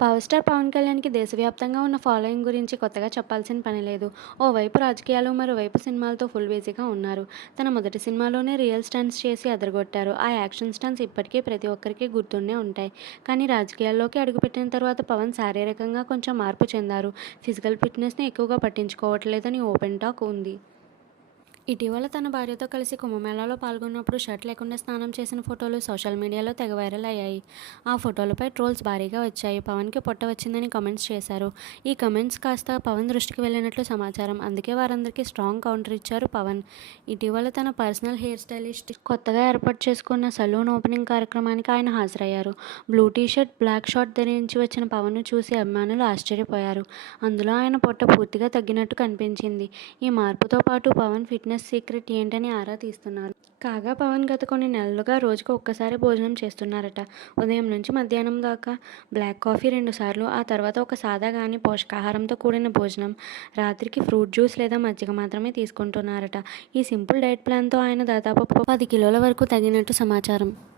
Power star Pawan కళ్యాణ్కి దేశవ్యాప్తంగా ఉన్న ఫాలోయింగ్ గురించి కొత్తగా చెప్పాల్సిన పని లేదు. ఓవైపు రాజకీయాలు మరోవైపు సినిమాలతో ఫుల్ బిజీగా ఉన్నారు. తన మొదటి సినిమాలోనే రియల్ స్టాన్స్ చేసి అదరగొట్టారు. ఆ యాక్షన్ స్టన్స్ ఇప్పటికీ ప్రతి ఒక్కరికి గుర్తుండే ఉంటాయి. కానీ రాజకీయాల్లోకి అడుగుపెట్టిన తర్వాత పవన్ శారీరకంగా కొంచెం మార్పు చెందారు. ఫిజికల్ ఫిట్నెస్ని ఎక్కువగా పట్టించుకోవట్లేదని ఓపెన్ టాక్ ఉంది. ఇటీవల తన భార్యతో కలిసి కుంభమేళాలో పాల్గొన్నప్పుడు షర్ట్ లేకుండా స్నానం చేసిన ఫోటోలు సోషల్ మీడియాలో తెగ వైరల్ అయ్యాయి. ఆ ఫోటోలపై ట్రోల్స్ భారీగా వచ్చాయి. పవన్కి పొట్ట వచ్చిందని కమెంట్స్ చేశారు. ఈ కమెంట్స్ కాస్త పవన్ దృష్టికి వెళ్ళినట్లు సమాచారం. అందుకే వారందరికీ స్ట్రాంగ్ కౌంటర్ ఇచ్చారు పవన్. ఇటీవల తన పర్సనల్ హెయిర్ స్టైలిస్ట్ కొత్తగా ఏర్పాటు చేసుకున్న సలూన్ ఓపెనింగ్ కార్యక్రమానికి ఆయన హాజరయ్యారు. బ్లూ టీషర్ట్ బ్లాక్ షార్ట్ ధరించి వచ్చిన పవన్ను చూసి అభిమానులు ఆశ్చర్యపోయారు. అందులో ఆయన పొట్ట పూర్తిగా తగ్గినట్టు కనిపించింది. ఈ మార్పుతో పాటు పవన్ ఫిట్నెస్ సీక్రెట్ ఏంటని ఆరా తీస్తున్నారు. కాగా పవన్ గత కొన్ని నెలలుగా రోజుకు ఒక్కసారి భోజనం చేస్తున్నారట. ఉదయం నుంచి మధ్యాహ్నం దాకా బ్లాక్ కాఫీ రెండుసార్లు ఆ తర్వాత ఒక సాదా కానీ పోషకాహారంతో కూడిన భోజనం రాత్రికి ఫ్రూట్ జ్యూస్ లేదా మజ్జిగ మాత్రమే తీసుకుంటున్నారట. ఈ సింపుల్ డైట్ ప్లాన్తో ఆయన దాదాపు పది కిలోల వరకు తగినట్టు సమాచారం.